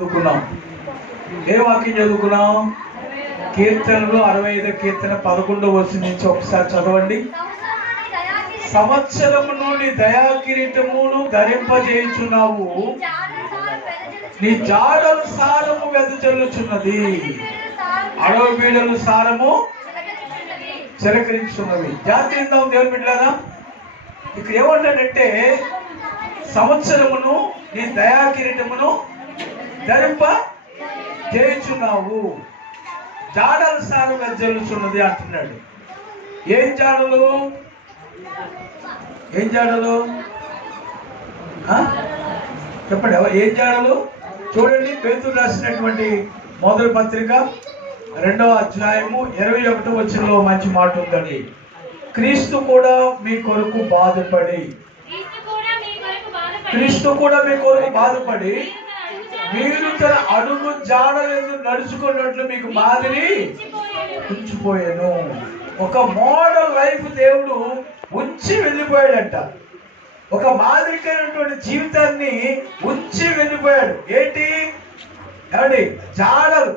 చదువుకున్నాం. ఏ వాక్యం చదువుకున్నాం? కీర్తనలు 65 కీర్తన 11వ వచనం నుంచి ఒకసారి చదవండి. సంవత్సరము నుండి దయా కిరీటమును ధరింపజేయుచున్నావు, నీ జాడలు సారము వెదజల్లుచున్నది, అడవి బీడలు సారము చిలకరించున్నవి. జాతీయంగా దేవుని బిడ్డలారా, ఇక్కడ ఏమంటాడంటే సంవత్సరమును నీ దయా కిరీటమును ధరింప చేయుచున్నావు, జాడల సారం వెదజల్లుచున్నది అంటున్నాడు. ఏం జాడలు? ఏం జాడలు చెప్పండి. ఏం జాడలు? చూడండి, పేతురు రాసినటువంటి మొదటి పత్రిక 2వ అధ్యాయము 21వ వచనంలో మంచి మాట ఉందండి. క్రీస్తు కూడా మీ కొరకు బాధపడి మీరు తన అడుగు జాడలను నడుచుకున్నట్లు మీకు మాదిరి ఉంచిపోయాను. ఒక మోడల్ లైఫ్ దేవుడు ఉంచి వెళ్ళిపోయాడంట. ఒక మాదిరికైనటువంటి జీవితాన్ని ఉంచి వెళ్ళిపోయాడు. ఏంటి ఏమండి? జాడలు.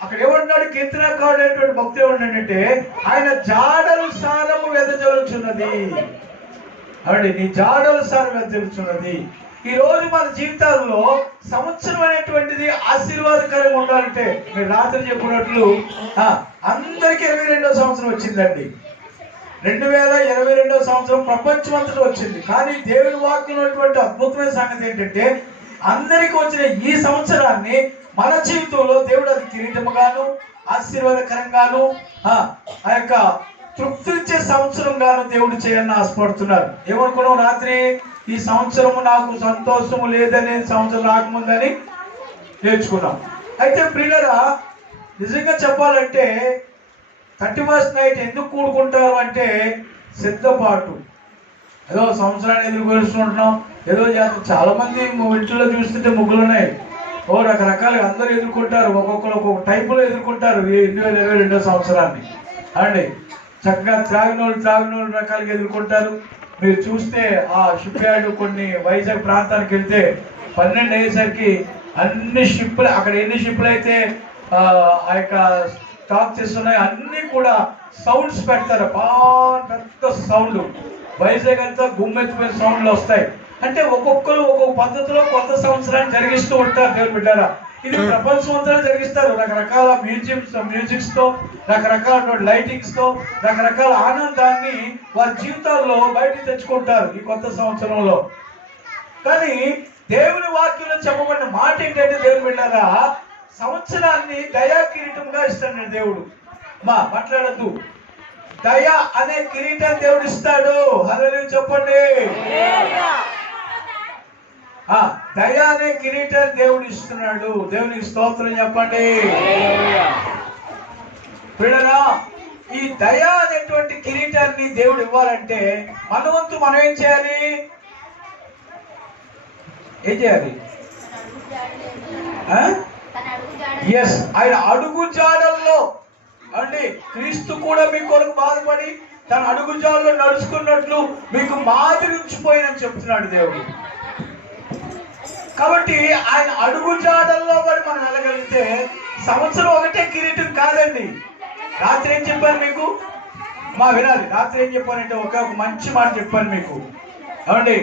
అక్కడ ఏమన్నాడు? కీర్తనకారుడు అనేటువంటి భక్తుడు ఏమన్నాడంటే, ఆయన జాడలు సారము వెదజల్లుచున్నది. అవునండి, నీ జాడలు సారం వెదజల్లుచున్నది. ఈ రోజు మన జీవితాల్లో సంవత్సరం అనేటువంటిది ఆశీర్వాదకరంగా ఉండాలంటే, మీరు రాత్రి చెప్పినట్లు అందరికీ 22వ సంవత్సరం వచ్చిందండి. 2022వ సంవత్సరం ప్రపంచం అంతటా వచ్చింది. కానీ దేవుని వాక్యం అద్భుతమైన సంగతి ఏంటంటే, అందరికీ వచ్చిన ఈ సంవత్సరాన్ని మన జీవితంలో దేవుడు అది కిరీటముగాను, ఆశీర్వాదకరంగాను, ఆ యొక్క తృప్తిచ్చే సంవత్సరంగాను దేవుడు చేయాలని ఆశపడుతున్నారు. ఏమనుకున్నాం రాత్రి? ఈ సంవత్సరము నాకు సంతోషము లేదని, సంవత్సరం రాకముందని నేర్చుకున్నాం. అయితే ప్రియులారా, నిజంగా చెప్పాలంటే 31st నైట్ ఎందుకు కూడుకుంటారు అంటే సిద్ధపాటు. ఏదో సంవత్సరాన్ని ఎదుర్కొంటున్నాం, ఏదో చాలా మంది ఇంట్లో చూస్తుంటే ముగ్గులు ఉన్నాయి. రకరకాలుగా అందరూ ఎదుర్కొంటారు, ఒక్కొక్కరు ఒక్కొక్క టైపులో ఎదుర్కొంటారు ఈ 2022వ సంవత్సరాన్ని అండి. చక్కగా త్రాగినోళ్ళు రకాలుగా ఎదుర్కొంటారు. మీరు చూస్తే ఆ షిప్ యార్డ్ కొన్ని వైజాగ్ ప్రాంతానికి వెళ్తే 12 అయ్యేసరికి అన్ని షిప్పులు, అక్కడ ఎన్ని షిప్పులు అయితే ఆ యొక్క స్టాక్ చేస్తున్నాయి అన్ని కూడా సౌండ్స్ పెడతారు. పెద్ద సౌండ్, వైజాగ్ అంతా గుమ్మెత్తిపోయిన సౌండ్లు వస్తాయి. అంటే ఒక్కొక్కరు ఒక్కొక్క పద్ధతిలో కొత్త సంవత్సరాన్ని జరిగిస్తూ ఉంటారు. దేవుని బిడ్డారా, ఇది ప్రపంచం అంతా జరిగిస్తారు. రకరకాల మ్యూజిక్స్ తో, రకరకాల లైటింగ్స్ తో, రకరకాల ఆనందాన్ని వారి జీవితాల్లో బయటికి తెచ్చుకుంటారు ఈ కొత్త సంవత్సరంలో. కానీ దేవుని వాక్యంలో చెప్పబడిన మాట ఏంటంటే, దేవుని బిడ్డారా, సంవత్సరాన్ని దయా కిరీటంగా ఇస్తాడు దేవుడు. మాట్లాడద్దు, దయ అనే కిరీటం దేవుడు ఇస్తాడు. హల్లెలూయా చెప్పండి. దయ అనే కిరీటం దేవుడు ఇస్తున్నాడు. దేవునికి స్తోత్రం చెప్పండి. ప్రియులారా, ఈ దయ అనేటువంటి కిరీటాన్ని దేవుడు ఇవ్వాలంటే మన వంతు మనం ఏం చేయాలి? ఎస్, ఆయన అడుగు జాడల్లో అండి, క్రీస్తు కూడా మీ కొరకు బాధపడి తన అడుగు జాడల్లో నడుచుకున్నట్లు మీకు మాదిరి ఉంచిపోయినని చెప్తున్నాడు దేవుడు. కాబట్టి ఆయన అడుగు జాడల్లో కూడా మనం వెళ్ళగలిగితే సంవత్సరం ఒకటే కిరీటం కాదండి. రాత్రి ఏం చెప్పాను మీకు? వినాలి. రాత్రి ఏం చెప్పానంటే ఒక మంచి మాట చెప్పాను మీకు. ఏమండి,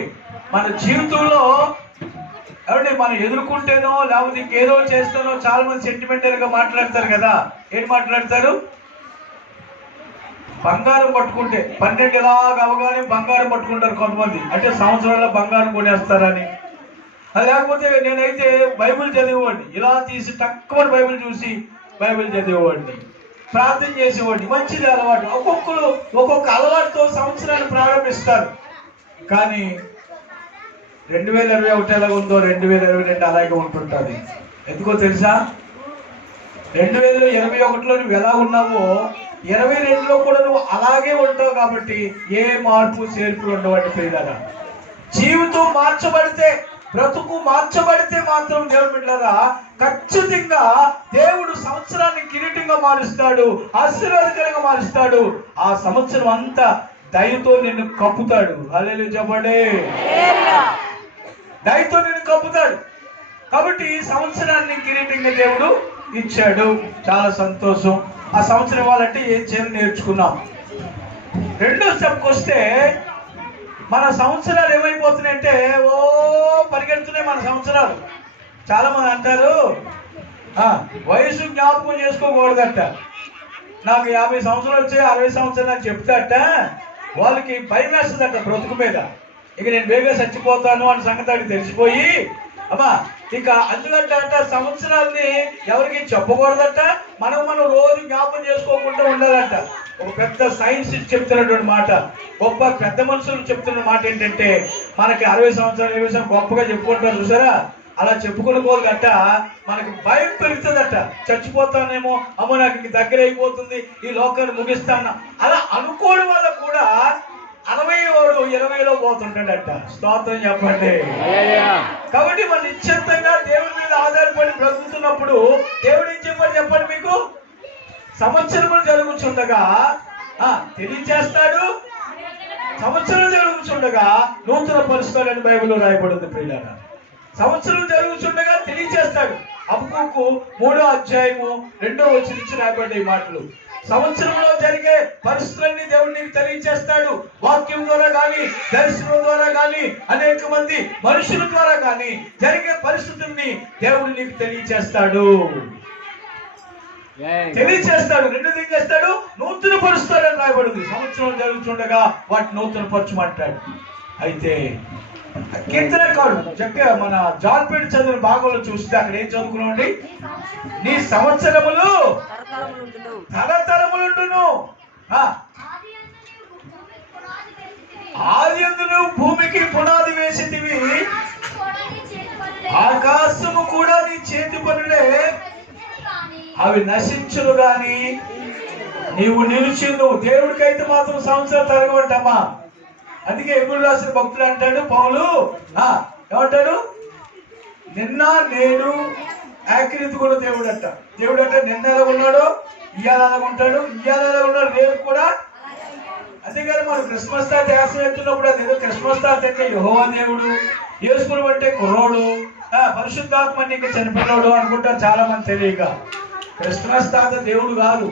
మన జీవితంలో ఏమండి మనం ఎదుర్కొంటేనో లేకపోతే ఇంకేదో చేస్తానో చాలా మంది సెంటిమెంటల్ గా మాట్లాడతారు కదా. ఏం మాట్లాడతారు? బంగారం పట్టుకుంటే 12 ఇలాగ అవగానే బంగారం పట్టుకుంటారు కొంతమంది. అంటే సంవత్సరాల బంగారం కొనేస్తారని. అది లేకపోతే నేనైతే బైబిల్ చదివేవాడిని, ఇలా తీసి తక్కువ బైబిల్ చూసి బైబిల్ చదివేవాడిని, ప్రార్థన చేసేవాడిని. మంచిది అలవాటు. ఒక్కొక్కరు ఒక్కొక్క అలవాటుతో సంవత్సరాన్ని ప్రారంభిస్తారు. కానీ 2021 ఎలాగ ఉందో 2022 అలాగే ఉంటుంటుంది. ఎందుకో తెలుసా? 2021లో నువ్వు ఎలా ఉన్నావో 22లో కూడా నువ్వు అలాగే ఉంటావు. కాబట్టి ఏ మార్పు చేర్పులు ఉండవండి ప్రియులారా. జీవితం మార్చబడితే, బ్రతుకు మార్చబడితే మాత్రం దేవుని బిడ్డలారా ఖచ్చితంగా దేవుడు సంవత్సరాన్ని కిరీటంగా మారుస్తాడు, ఆశీర్వాదకరంగా మారుస్తాడు. ఆ సంవత్సరం అంతా దయతో నిన్ను కప్పుతాడు. హల్లెలూయా చెప్పండి. దయతో నిన్ను కప్పుతాడు. కాబట్టి ఈ సంవత్సరాన్ని కిరీటంగా దేవుడు ఇచ్చాడు. చాలా సంతోషం. ఆ సంవత్సరం ఇవ్వాలంటే ఏం చేయాలో నేర్చుకున్నాం. రెండో స్టెప్కి వస్తే మన సంవత్సరాలు ఏమైపోతున్నాయంటే పరిగెడుతున్నాయి మన సంవత్సరాలు. చాలా మంది అంటారు వయసు జ్ఞాపకం చేసుకోకూడదట. నాకు 50 సంవత్సరాలు వచ్చాయి, 60 సంవత్సరాలు నాకు చెప్తాట, వాళ్ళకి భయం వేస్తుందట బ్రతుకు మీద. ఇక నేను వేగా చచ్చిపోతాను అని సంగతి తెలిసిపోయి అమ్మా ఇక అందుకంటే అంట సంవత్సరాల్ని ఎవరికి చెప్పకూడదట. మనం రోజు జ్ఞాపకం చేసుకోకుండా ఉండాలంట. ఒక పెద్ద సైన్స్ చెప్తున్నటువంటి మాట, గొప్ప పెద్ద మనుషులు చెప్తున్న మాట ఏంటంటే మనకి 60 సంవత్సరాలు 70 సంవత్సరాలు గొప్పగా చెప్పుకుంటారు చూసారా, అలా చెప్పుకునే గట్ట మనకి భయం పెరుగుతుందట. చచ్చిపోతానేమో, అమ్మో నాకు ఇంక దగ్గర అయిపోతుంది, ఈ లోకాన్ని ముగిస్తాను అలా అనుకోవడం వల్ల కూడా 60 20లో పోతుంటాడట. స్తోత్రం చెప్పండి. కాబట్టి మన నిశ్చితంగా దేవుడి మీద ఆధారపడి బ్రతుకుతున్నప్పుడు దేవుడు ఏం చెప్పారు చెప్పండి మీకు? సంవత్సరములు జరుగుతుండగా తెలియచేస్తాడు, సంవత్సరం జరుగుతుండగా నూతన పరుస్తాడని బైబిల్లో రాయబడింది. ప్రియులారా, సంవత్సరం జరుగుతుండగా తెలియచేస్తాడు. హబక్కూకు 3వ అధ్యాయము 2వ వచనం నుంచి రాయబడ్డ ఈ మాటలు. సంవత్సరంలో జరిగే పరిస్థితులన్నీ దేవుడు నీకు తెలియచేస్తాడు. వాక్యం ద్వారా కానీ, దర్శనం ద్వారా కానీ, అనేక మంది మనుషుల ద్వారా కానీ జరిగే పరిస్థితుల్ని దేవుడు నీకు తెలియచేస్తాడు. రెండు ఏం చేస్తాడు? నూతన పరుస్తాడని రాయబడింది. సంవత్సరం జరుగుతుండగా వాటిని నూతన పరచమంటాడు. అయితే కీర్తనకారుడు చక్కగా మన జాన్ పీటర్ చదివిన భాగంలో చూస్తే అక్కడ ఏం చదువుకున్నామండి? నీ సంవత్సరములు తరతరములుండును, ఆదియందు నువ్వు భూమికి పునాది వేసితివి, ఆకాశము కూడా నీ చేతి పనులే, అవి నశించును గాని నీవు నిలిచిందు. దేవుడికైతే మాత్రం సంవత్సరం తరగమంటమ్మా. అందుకే ఎప్పుడు రాసిన భక్తులు అంటాడు పౌలు, ఏమంటాడు? నిన్న నేను ఏకరీతి కూడా దేవుడు అంట. దేవుడు అంటే నిన్న ఎలా ఉన్నాడో ఇవాళ ఎలా ఉంటాడు, ఇవాళ ఎలా ఉన్నాడు, రేపు కూడా. అంతేగాని మనం క్రిస్మస్ తాత యాసం ఎత్తున్నప్పుడు అదేదో క్రిస్మస్ తాత అంటే యెహోవా దేవుడు, యేసుప్రభువు అంటే కుర్రోడు, పరిశుద్ధాత్మ అంటే ఇంకా చనిపోయాడు అనుకుంటారు చాలా మంది తెలియక. క్రిస్మస్ తాత దేవుడు కాదు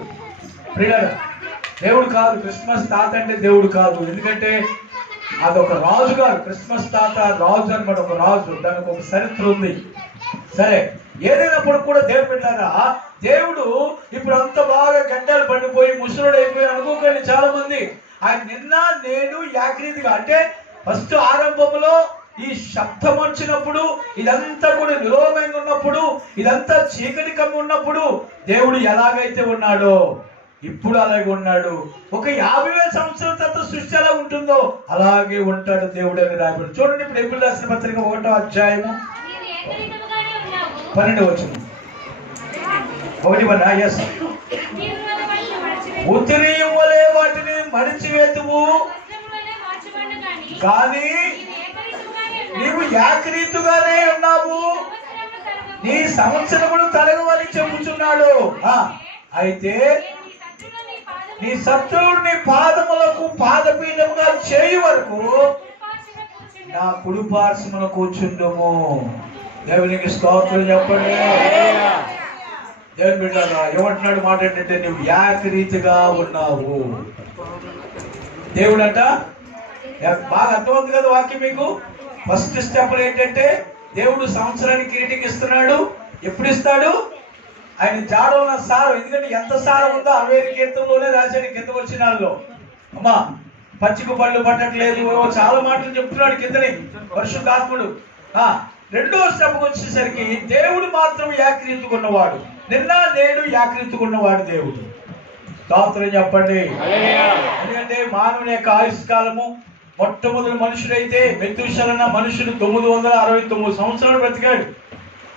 ప్రియులారా, దేవుడు కాదు. క్రిస్మస్ తాత అంటే దేవుడు కాదు. ఎందుకంటే అదొక రాజు గారు. క్రిస్మస్ తాత రాజు అనమాట, ఒక రాజు. దానికి ఒక చరిత్ర ఉంది. సరే, ఏదైనప్పుడు కూడా దేవుడు పెట్టారా, దేవుడు ఇప్పుడు అంత బాగా గడ్డలు పడిపోయి ముసలుడు అయిపోయి అనుకోకండి చాలా మంది. ఆయన నిన్న నేను ఏకరీతిగా అంటే ఫస్ట్ ఆరంభంలో ఈ శబ్దం వచ్చినప్పుడు, ఇదంతా కూడా నిరోధంగా ఉన్నప్పుడు, ఇదంతా చీకటి కమ్మి ఉన్నప్పుడు దేవుడు ఎలాగైతే ఉన్నాడో ఇప్పుడు అలాగే ఉన్నాడు. ఒక 50,000 సంవత్సరాల తర్వాత సృష్టి ఎలా ఉంటుందో అలాగే ఉంటాడు దేవుడు అని రాయబడి. చూడండి ఇప్పుడు ఎప్పుడు రాసిన పత్రిక 1వ అధ్యాయము 12వ వచనం. 1 ఉత్తరీయం వలె వాటిని మడిచివేతువు కానీ నీవు ఏకరీతిగానే ఉన్నావు, నీ సంవత్సరములు తరగవని చెబుతున్నాడు. అయితే నీ శత్రువుడు నీ పాదములకు పాదపీఠముగా చేయు వరకు నా కుడి పార్శ్వమున కూర్చుండుము. దేవునికి స్తోత్రం చెప్పండి. దేవుని బిడ్డలారా, ఏమంటున్నాడు మాట ఏంటంటే నువ్వు ఏకరీతిగా ఉన్నావు. దేవుడు అంట బాగా అర్థమవుతుంది కదా వాక్యం మీకు. ఫస్ట్ స్టెప్ ఏంటంటే దేవుడు సంవత్సరానికి కిరీటం ఇస్తున్నాడు. ఎప్పుడు ఇస్తాడు? ఆయన జాడో ఉన్న సారం. ఎందుకంటే ఎంత సారం ఉందో 60 కీర్తనలోనే రాశాడు. కింద వచ్చినాల్లో అమ్మా పచ్చిక పళ్ళు పట్టట్లేదు, చాలా మాటలు చెప్తున్నాడు కిందని పరిశుద్ధాత్ముడు. రెండో స్టెప్కి వచ్చేసరికి దేవుడు మాత్రం ఏకరీతికున్నవాడు. నిన్న నేడు ఏకరీతికున్నవాడు దేవుడు. స్తోత్రం చెప్పండి. ఎందుకంటే మానవుని యొక్క ఆయుష్కాలము, మొట్టమొదటి మనుషుడైతే మెతూషెల మనుషుడు 969 సంవత్సరాలు బ్రతికాడు.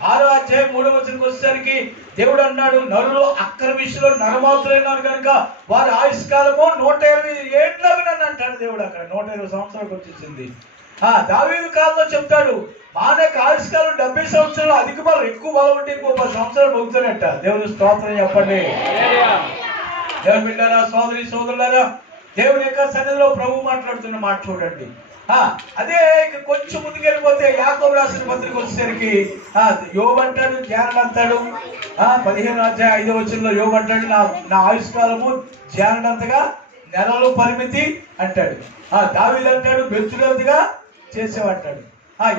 6వ అధ్యాయం 3వ వచనంకి వచ్చేసరికి దేవుడు అన్నాడు, నరులు అక్రమిష్యులు నరమాతులైనారు కనుక వారి ఆయుష్కాలము 120 ఏళ్ళవి నన్ను అంటాడు దేవుడు. అక్కడ 120 సంవత్సరాలకు వచ్చేసింది. దావీదు కాలంలో చెప్తాడు, మానక ఆయుష్కాలం 70 సంవత్సరాలు, అధిక బలం ఎక్కువ బలం ఉంటే ఇంకో 10 సంవత్సరాలు ముగుతున్నట్ట. దేవుని స్తోత్రం చెప్పండి. దేవుని బిడ్డారా, సోదరి సోదరులారా, దేవుని యొక్క సన్నిధిలో ప్రభు మాట్లాడుతున్న మాట చూడండి. అదే ఇక కొంచెం ముందుకెళ్ళిపోతే యాకోబు రాసిన పత్రిక వచ్చేసరికి యోబు అంటాడు, జ్ఞానుడు అంటాడు. 15వ అధ్యాయం 5వ వచనంలో యోబు అంటాడు, నా ఆయుష్కాలము జ్ఞానుడంతగా నెలలు పరిమితి అంటాడు. దావీదు అంటాడు, బెత్తులంతగా చేసేవంటాడు.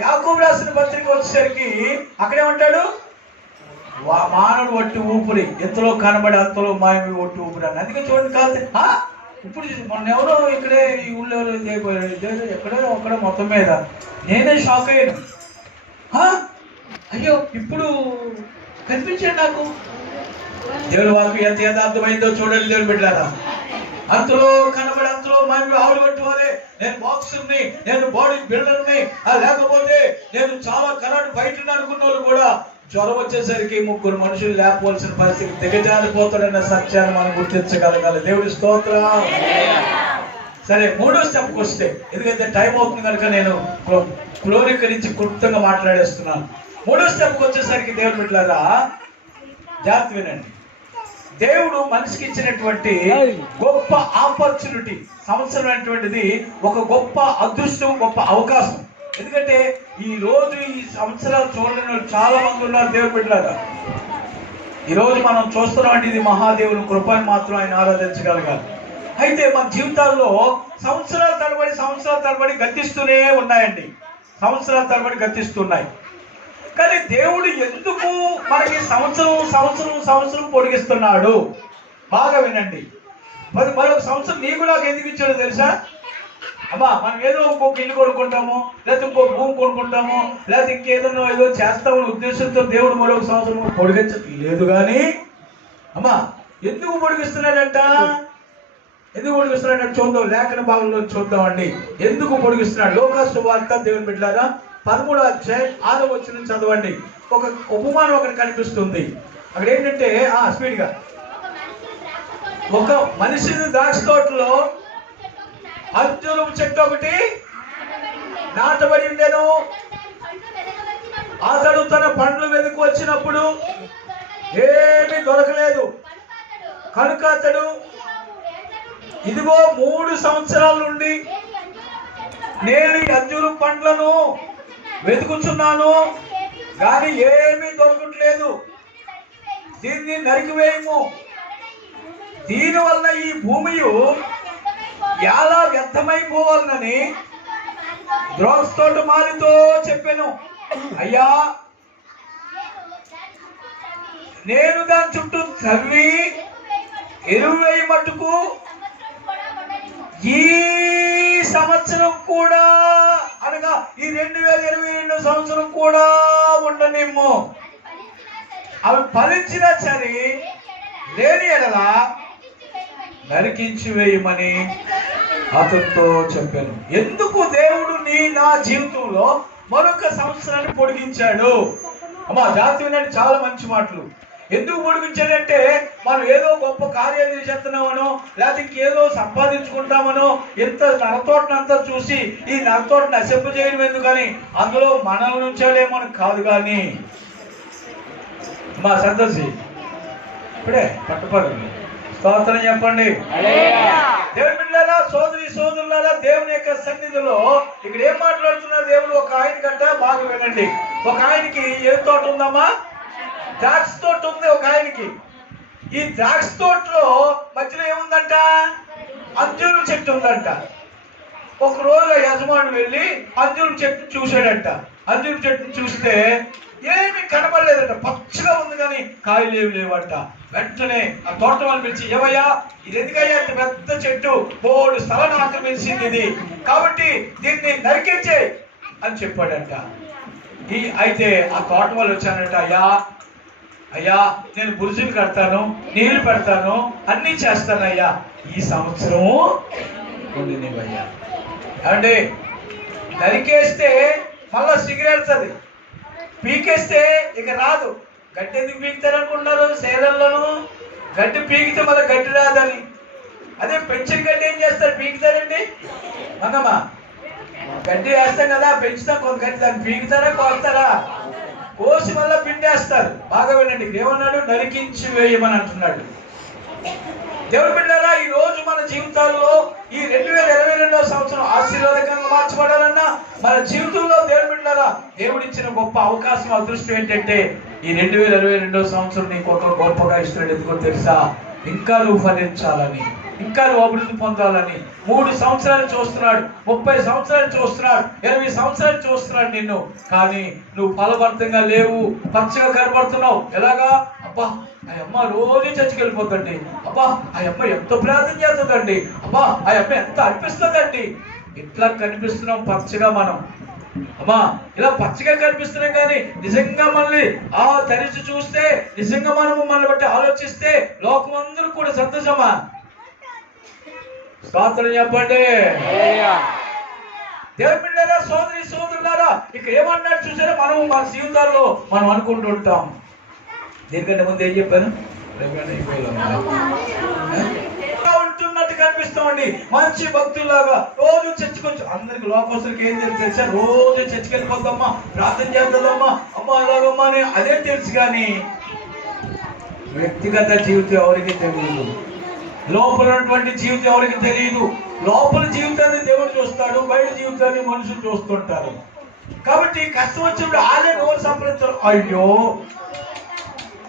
యాకోబు రాసిన పత్రిక వచ్చేసరికి అక్కడేమంటాడు, మానవుడు ఒట్టి ఊపిరి, ఎంతలో కనబడి అంతలో మాయమి ఒట్టి ఊపిరి అని. అందుకే చూడండి కాదు, ఇప్పుడు మొన్న ఎవరో ఇక్కడే ఈ ఊళ్ళో ఎవరో ఎక్కడో ఒక్కడ మొత్తం మీద నేనే షాక్ అయ్యాను. అయ్యో ఇప్పుడు కనిపించాడు నాకు. దేవుని వాక్కు ఎంత యథార్థమైందో చూడండి దేవుని బిడ్డలారా. అంతలో కనబడి అంతలో మాయమి ఆవులు పట్టుకోవాలి, నేను బాక్సర్ని, నేను బాడీ బిల్డర్ని, లేకపోతే నేను చాలా కరాడు ఫైటర్ అనుకున్న వాళ్ళు కూడా జ్వరం వచ్చేసరికి 3 మనుషులు లేకపోవాల్సిన పరిస్థితి దిగజారిపోతాడన్న సత్యాన్ని మనం గుర్తించగలగాలి. దేవుడి స్తోత్రం. సరే, 3వ స్టెప్కి వస్తే, ఎందుకంటే టైం అవుతుంది కనుక నేను క్లోరీకరించి క్లుప్తంగా మాట్లాడేస్తున్నాను. 3వ స్టెప్కి వచ్చేసరికి దేవుడి బిడ్డలారా జాగ్రత్త వినండి. దేవుడు మనిషికి ఇచ్చినటువంటి గొప్ప ఆపర్చునిటీ, సంవత్సరం అనేటువంటిది ఒక గొప్ప అదృష్టం, గొప్ప అవకాశం. ఎందుకంటే ఈ రోజు ఈ సంవత్సరాలు చూడని చాలా మంది ఉన్నారు దేవుడు బిడ్డలారా. ఈ రోజు మనం చూస్తున్నాం, ఇది మహాదేవుని కృపని మాత్రం ఆయన ఆరాధించగలగాలి. అయితే మన జీవితాల్లో సంవత్సరాల తరబడి గతిస్తూనే ఉన్నాయండి. సంవత్సరాల తరబడి గతిస్తున్నాయి. కానీ దేవుడు ఎందుకు మనకి సంవత్సరం పొడిగిస్తున్నాడు? బాగా వినండి. మరొక సంవత్సరం నీకు నాకు ఎందుకు ఇచ్చాడో తెలుసా? మనం ఏదో ఇంకొక ఇల్లు కొనుక్కుంటాము, లేకపోతే ఇంకో భూమి కొనుక్కుంటాము, లేకపోతే ఇంకేదైనా ఏదో చేస్తామని ఉద్దేశంతో దేవుడు మరొక సంవత్సరం పొడిగించలేదు. కానీ ఎందుకు పొడిగిస్తున్నాడంట? చూద్దాం, లేఖన భాగంలో చూద్దామండి. ఎందుకు పొడిగిస్తున్నాడు? లోకాసు వార్త దేవుని బిడ్డలారా 13వ అధ్యాయం 6వ వచనం చదవండి. ఒక ఉపమానం ఒకటి కనిపిస్తుంది. అక్కడ ఏంటంటే స్పీడ్గా, ఒక మనిషి ద్రాక్ష తోటలో అంజూరపు చెట్టు ఒకటి నాటబడి ఉండేను. అతడు తన పండ్లు వెతుకు వచ్చినప్పుడు ఏమీ దొరకలేదు కనుక అతడు, ఇదిగో 3 సంవత్సరాల నుండి నేను ఈ అంజూరు పండ్లను వెతుకుచున్నాను, కానీ ఏమీ దొరకట్లేదు, దీన్ని నరికివేయము, దీనివల్ల ఈ భూమి ఎలా వ్యర్థమైపోవాలని ద్రాక్ష తోట మాలితో చెప్పాను. అయ్యా, నేను దాని చుట్టూ చదివి ఎరువు వేయి మట్టుకు ఈ సంవత్సరం కూడా, అనగా ఈ 2022 సంవత్సరం కూడా ఉండనిమ్ము. అవి ఫలించినా సరే లేని ఎడల నరికించి వేయమని అతనితో చెప్పాను. ఎందుకు దేవుడు నా జీవితంలో మరొక సంవత్సరాన్ని పొడిగించాడు? జాగ్రత్త వినండి, చాలా మంచి మాటలు. ఎందుకు పొడిగించాడంటే మనం ఏదో గొప్ప కార్యాలు చేస్తున్నామనో, లేకపోతే ఇంకేదో సంపాదించుకుంటామనో, ఎంత నరతోటనంతా చూసి ఈ నరతోట నశింప చేయడం ఎందుకని, అందులో మనం నుంచాడేమో కాదు. కానీ సంతోషి ఇప్పుడే పట్టుపరు స్తోత్రం చెప్పండి. దేవుని బిడ్డలారా, సోదరులారా, దేవుని యొక్క సన్నిధిలో ఇక్కడ ఏం మాట్లాడుతున్నారు దేవుడు? ఒక ఆయన కంట బాగా వినండి. ఒక ఆయనకి ఏ తోట ఉందమ్మా? ద్రాక్ష తోట ఉంది ఒక ఆయనకి. ఈ ద్రాక్ష తోటలో మధ్యలో ఏముందంట? అంజూరు చెట్టు ఉందంట. ఒక రోజు యజమాని వెళ్ళి అంజూరు చెట్టు చూశాడంట. అంజూరు చెట్టును చూస్తే ఏమి కనబడలేదంట, పచ్చగా ఉంది కానీ కాయలు ఏమి లేవంట. వెంటనే ఆ తోట వాళ్ళు పిలిచి, ఏవయ్యా ఇది ఎందుకయ్యా ఇంత పెద్ద చెట్టు, 3 స్థలాన్ని ఆక్రమించింది ఇది, కాబట్టి దీన్ని నరికించే అని చెప్పాడంట. అయితే ఆ తోట వాళ్ళు వచ్చానంట, అయ్యా నేను బురుజులు కడతాను, నీళ్లు పెడతాను, అన్నీ చేస్తానయ్యా, ఈ సంవత్సరము ఉండనివయ్యా. అంటే నరికేస్తే మళ్ళా సిగరెడుతుంది, పీకేస్తే ఇక రాదు. గడ్డి ఎందుకు పీకుతారు అనుకుంటున్నారు? సేదల్లోనూ గడ్డి పీకితే మళ్ళీ గడ్డి రాదని. అదే పెంచిన గడ్డి ఏం చేస్తారు? పీకుతారండి. అన్నమ్మా గడ్డి వేస్తాం కదా, పెంచుతాం కొంత గడ్డి, దాన్ని పీకుతారా కోస్తారా? కోసి మళ్ళీ పిండేస్తారు. బాగా వినండి, ఏమన్నాడు? నరికించి వేయమని అంటున్నాడు. దేవుని బిడ్డలారా, ఈ రోజు మన జీవితాల్లో ఈ 2022వ సంవత్సరం ఆశీర్వాదకంగా మార్చబడాలన్నా మన జీవితంలో దేవుని బిడ్డలారా దేవుడిచ్చిన గొప్ప అవకాశం, అదృష్టం ఏంటంటే ఈ 2022వ సంవత్సరం నీకు ఒక గొప్పగా ఇస్తున్నాడు. ఎందుకో తెలుసా? ఇంకా నువ్వు ఫలించాలని, ఇంకా నువ్వు అభివృద్ధి పొందాలని. 3 సంవత్సరాలు చూస్తున్నాడు, 30 సంవత్సరాలు చూస్తున్నాడు, 20 సంవత్సరాలు చూస్తున్నాడు నిన్ను. కానీ నువ్వు ఫలభరితంగా లేవు, పచ్చగా కనబడుతున్నావు. ఎలాగా? అబ్బా ఆ అమ్మ రోజు చర్చికి వెళ్ళిపోతుందండి, అబ్బా ఆ అమ్మ ఎంత ప్రార్థన చేస్తుందండి, అబ్బా ఆ అమ్మ ఎంత అనిపిస్తుందండి. ఇట్లా కనిపిస్తున్నాం పచ్చగా మనం. అమ్మా ఇలా పచ్చగా కనిపిస్తున్నాం, కానీ నిజంగా మళ్ళీ ఆ తరిచి చూస్తే, నిజంగా మనము మనల్ని బట్టి ఆలోచిస్తే లోకం అందరూ కూడా సంతోషమా? స్తోత్రం చెప్పండి. దేవుని బిడ్డలారా, సోదరి సోదరులారా, ఇక్కడ ఏమన్నాడు చూసారా? మనము మన జీవితాల్లో మనం అనుకుంటూ ఉంటాం. దీనికంటే ముందు ఏం చెప్పాను? ఉంటున్నట్టు కనిపిస్తామండి, మంచి భక్తుల్లాగా రోజు చర్చకొచ్చు. అందరికి లోకస్తులకి ఏం తెలుసా? రోజు చర్చకి వెళ్ళిపోతామ్మా, ప్రార్థన చేస్తుందమ్మా, అమ్మ అలాగమ్మా అని అదే తెలుసు. కానీ వ్యక్తిగత జీవితం ఎవరికి తెలియదు, లోపల ఉన్నటువంటి జీవితం ఎవరికి తెలియదు. లోపల జీవితాన్ని దేవుడు చూస్తాడు, బయట జీవితాన్ని మనుషులు చూస్తుంటారు. కాబట్టి కష్టం వచ్చినప్పుడు ఆలే నోరు సంప్రదించారు. అయ్యో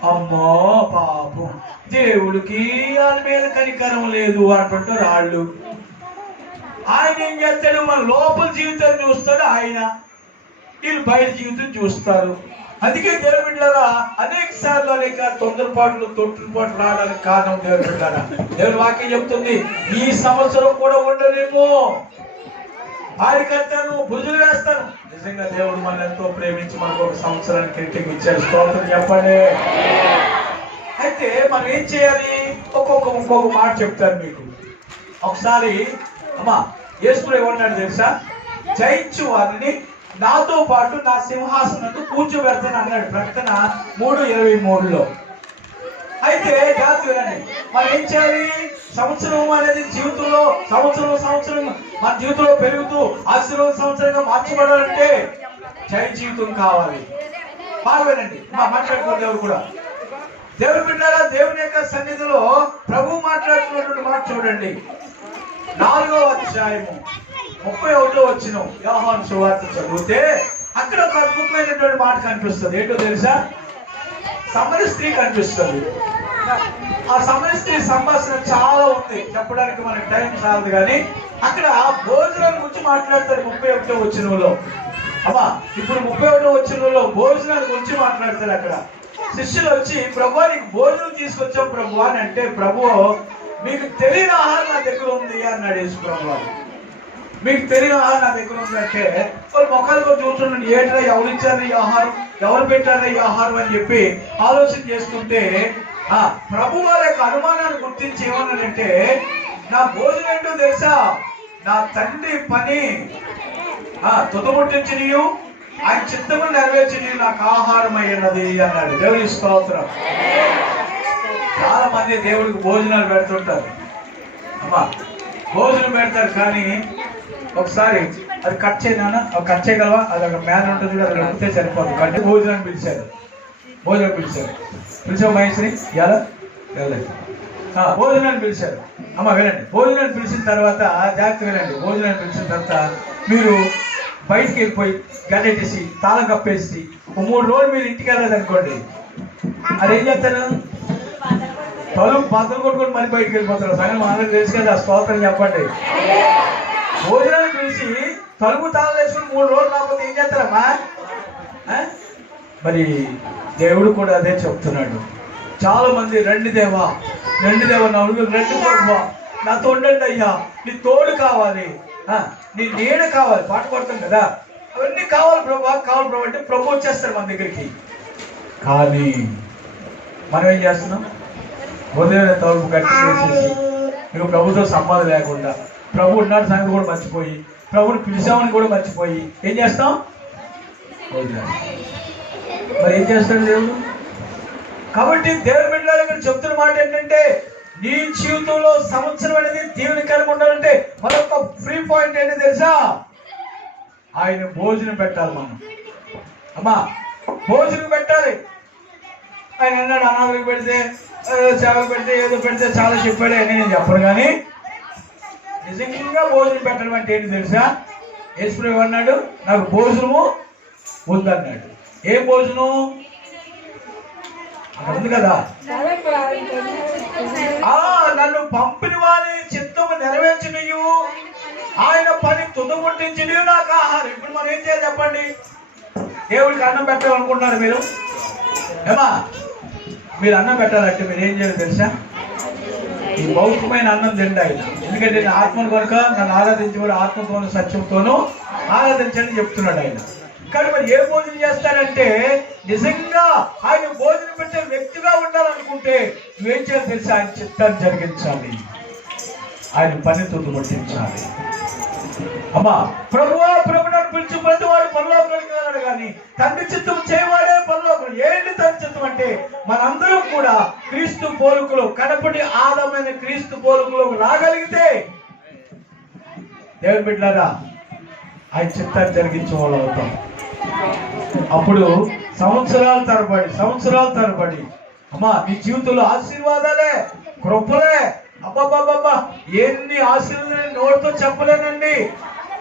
అమ్మో పాపం, దేవుడికి వాళ్ళ మీద కనికరం లేదు అంటుంటారు వాళ్ళు. ఆయన ఏం చేస్తాడు? మన లోపల జీవితాన్ని చూస్తాడు ఆయన, వీళ్ళు బయట జీవితం చూస్తారు. అందుకే దేవుని బిడ్డలారా అనేక సార్లు అనేక తొందరపాట్లు రావడానికి కారణం దేవుని బిడ్డలారా. దేవుని వాక్యం చెప్తుంది, ఈ సంవత్సరం కూడా ఉండలేమో, ఆడికట్టాను, భుజులు వేస్తాను. నిజంగా దేవుడు మనల్ని ఎంతో ప్రేమించి మనకు ఒక సంవత్సరానికి కిరీటం ఇచ్చాడు. స్తోత్రం చెప్పండి. అయితే మనం ఏం చేయాలి? ఇంకొక మాట చెప్తాను మీకు. ఒకసారి అమ్మా యేసు ఏమన్నాడు తెలుసా? జయించు వారిని నాతో పాటు నా సింహాసనంతో కూర్చోబెడతాను అన్నాడు. ప్రకటన 3:23లో. అయితే జాగ్రత్త వినండి, మనం ఏం చేయాలి? సంవత్సరం అనేది జీవితంలో సంవత్సరం మన జీవితంలో పెరుగుతూ ఆశీర్వాద సంవత్సరంగా మార్చబడాలంటే జయ జీవితం కావాలి. బాగా వినండి, మాట్లాడుకో. దేవుడు కూడా దేవుని బిడ్డలారా, దేవుని యొక్క సన్నిధిలో ప్రభు మాట్లాడుతున్నటువంటి మాట చూడండి. 4వ అధ్యాయము 31వ వచనం యోహాను సువార్త చదివితే అక్కడ ఒక అద్భుతమైనటువంటి మాట కనిపిస్తుంది. ఏంటో తెలుసా? సమర స్త్రీ కనిపిస్తుంది. ఆ సమర స్త్రీ సంభాషణ చాలా ఉంది, చెప్పడానికి మనకి టైం చాలదు. కానీ అక్కడ భోజనాల గురించి మాట్లాడతారు 31వ వచనంలో. అమ్మా ఇప్పుడు 31వ వచనంలో భోజనాల గురించి మాట్లాడతారు. అక్కడ శిష్యులు వచ్చి, ప్రభు నీకు భోజనం తీసుకొచ్చాం ప్రభు అని అంటే, ప్రభు మీకు తెలియని ఆహారం నా దగ్గర ఉంది అన్నాడు యేసు ప్రభు. మీకు తెలియని ఆహారం నా దగ్గర ఉంది అంటే వాళ్ళు మొక్కలు చూస్తుండండి, ఏంటో ఎవరు ఇచ్చారు ఈ ఆహారం, ఎవరు పెట్టారు ఈ ఆహారం అని చెప్పి ఆలోచన చేసుకుంటే ప్రభు వారి యొక్క అనుమానాన్ని గుర్తించి ఏమన్నాడంటే, నా భోజనం ఏంటో తెలుసా? నా తండ్రి పని తుదముట్టించి నీవు ఆయన చిత్తము నెరవేర్చి నీవు నాకు ఆహారం అయ్యినది అన్నాడు. దేవుని స్తోత్రం. చాలా మంది దేవుడికి భోజనాలు పెడుతుంటారు. అమ్మా భోజనం పెడతారు, కానీ ఒకసారి అది కట్ చేయనా, కట్ చేయగలవా? అది ఒక మ్యాన్ ఉంటుంది, అది నడిపితే సరిపోదు. అంటే భోజనాన్ని పిలిచారు పిలిచావు మహేశ్వరి ఎలా వెళ్ళలేదు, భోజనాన్ని పిలిచారు. అమ్మ వినండి, భోజనాన్ని పిలిచిన తర్వాత జాగ్రత్త వినండి. భోజనాన్ని పిలిచిన తర్వాత మీరు బయటికి వెళ్ళిపోయి గడ్డెట్టేసి తాళం కప్పేసి 3 రోజులు మీరు ఇంటికి వెళ్ళలేదు అనుకోండి, అది ఏం చేస్తారు? తలుపు బద్దలు కొట్టుకొని మళ్ళీ బయటికి వెళ్ళిపోతారు. సంగతి అందరికి తెలుసు కదా. స్తోత్రం చెప్పండి. భోజనాన్ని పిలిచి తలుపు తాళం వేసుకుని 3 రోజులు రాకపోతే ఏం చేస్తారమ్మా? మరి దేవుడు కూడా అదే చెప్తున్నాడు. చాలా మంది రండి దేవా నలుగురు రండి ప్రభు, నాతో ఉండండి అయ్యా, నీ తోడు కావాలి, నీ నీడ కావాలి, పాట పడతాం కదా, అవన్నీ కావాలి ప్రభు అంటే ప్రభు వచ్చేస్తారు మన దగ్గరికి. కానీ మనం ఏం చేస్తున్నాం? ఉదయం తలుపు గట్టి చేసేసి మీకు ప్రభుతో సంబంధం లేకుండా, ప్రభు ఉన్నాడు సంగతి కూడా మర్చిపోయి, ప్రభుని పిలిచామని కూడా మర్చిపోయి ఏం చేస్తాం? మరి ఏం చేస్తాడు దేవుడు? కాబట్టి దేవుని బిడ్డలు ఇక్కడ చెప్తున్న మాట ఏంటంటే, నీ జీవితంలో సంవత్సరం అనేది దీవెనకరంగా ఉండాలంటే మరొక ఫ్రీ పాయింట్ ఏంటి తెలుసా? ఆయన భోజనం పెట్టాలి. మనం అమ్మా భోజనం పెట్టాలి. ఆయన అన్నాడు, అనాథలకు పెడితే సేవలు పెడితే ఏదో పెడితే చాలా చెప్పాడే అని నేను చెప్పను, కానీ నిజంగా భోజనం పెట్టడం అంటే ఏంటి తెలుసా? యేసుప్రభువు అన్నాడు, నాకు భోజనము వద్దన్నాడు. ఏం భోజనం? అక్కడ ఉంది కదా, నన్ను పంపిన వారి చిత్తము నెరవేర్చనియు ఆయన పని తుదముట్టించని నాకు ఆహారం. ఇప్పుడు మనం ఏం చేయాలి చెప్పండి? దేవుడికి అన్నం పెట్టాలనుకుంటున్నారు మీరు, ఏమా? మీరు అన్నం పెట్టాలంటే మీరు ఏం చేయాలి తెలుసా? ఈ భౌతికమైన అన్నం తిండి ఆయన. ఎందుకంటే నేను ఆత్మను కనుక నన్ను ఆరాధించేవాడు ఆత్మతోను సత్యంతోనూ ఆరాధించని చెప్తున్నాడు ఆయన. కానీ మరి ఏ భోజనం చేస్తారంటే, నిజంగా ఆయన భోజనం పెట్టే వ్యక్తిగా ఉండాలనుకుంటే నువ్వేం చేయాలి తెలుసా? ఆయన చిత్తాన్ని జరిగించాలి, ఆయన పని తుదముట్టించాలి. అమ్మా, ప్రభువా ప్రభు నన్ను పిలిచి ప్రతి వాడు పరలోకానికి వెళ్ళాడు, కానీ తండ్రి చిత్తం చేయవాడే పరలోకం. ఏంటి తండ్రి చిత్తం అంటే? మనందరం కూడా క్రీస్తు పోలుకులు, కడపటి ఆదమైన క్రీస్తు పోలుకులు రాగలిగితే దేవుని బిడ్డలారా ఆయన చిత్తాన్ని జరిగించే వాళ్ళు అవుతాం. అప్పుడు సంవత్సరాల తరబడి అమ్మా నీ జీవితంలో ఆశీర్వాదాలే, కృపలే, అబ్బాబ్బాబ్బా ఎన్ని ఆశీర్వాదాలు నోటితో చెప్పలేనండి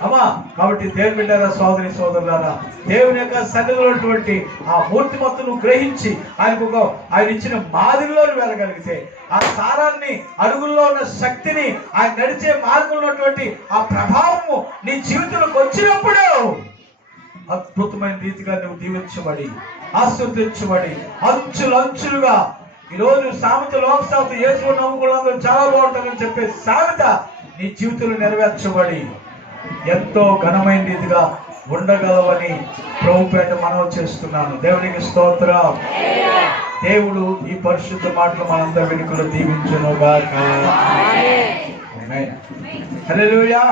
అమ్మా. కాబట్టి దేవుని బిడ్డలారా, సోదరి సోదరులారా, దేవుని యొక్క సన్నిధిలో ఉన్నటువంటి ఆ మూర్తిమత్తును గ్రహించి ఆయన ఇచ్చిన మాదిరిలో వెళ్ళగలిగితే, ఆ సారాన్ని, అడుగుల్లో ఉన్న శక్తిని, ఆయన నడిచే మార్గంలో ఉన్నటువంటి ఆ ప్రభావము నీ జీవితంలోకి వచ్చినప్పుడు అద్భుతమైన రీతిగా నువ్వు దీవించబడి ఆశీర్వదించబడి అంచులుగా ఈరోజు సామెత, లోక సామెత, యేసును నమ్ముకున్నందుకు చాలా బాగుంటుందని చెప్పే సామెత నీ జీవితంలో నెరవేర్చబడి ఎంతో ఘనమైన రీతిగా ఉండగలవని ప్రభుపేట మనవి చేస్తున్నాను. దేవునికి స్తోత్రం. దేవుడు ఈ పరిశుద్ధ మాటలు మనంతా వెనుకలు దీవించును గాక. ఆమేన్. హల్లెలూయా.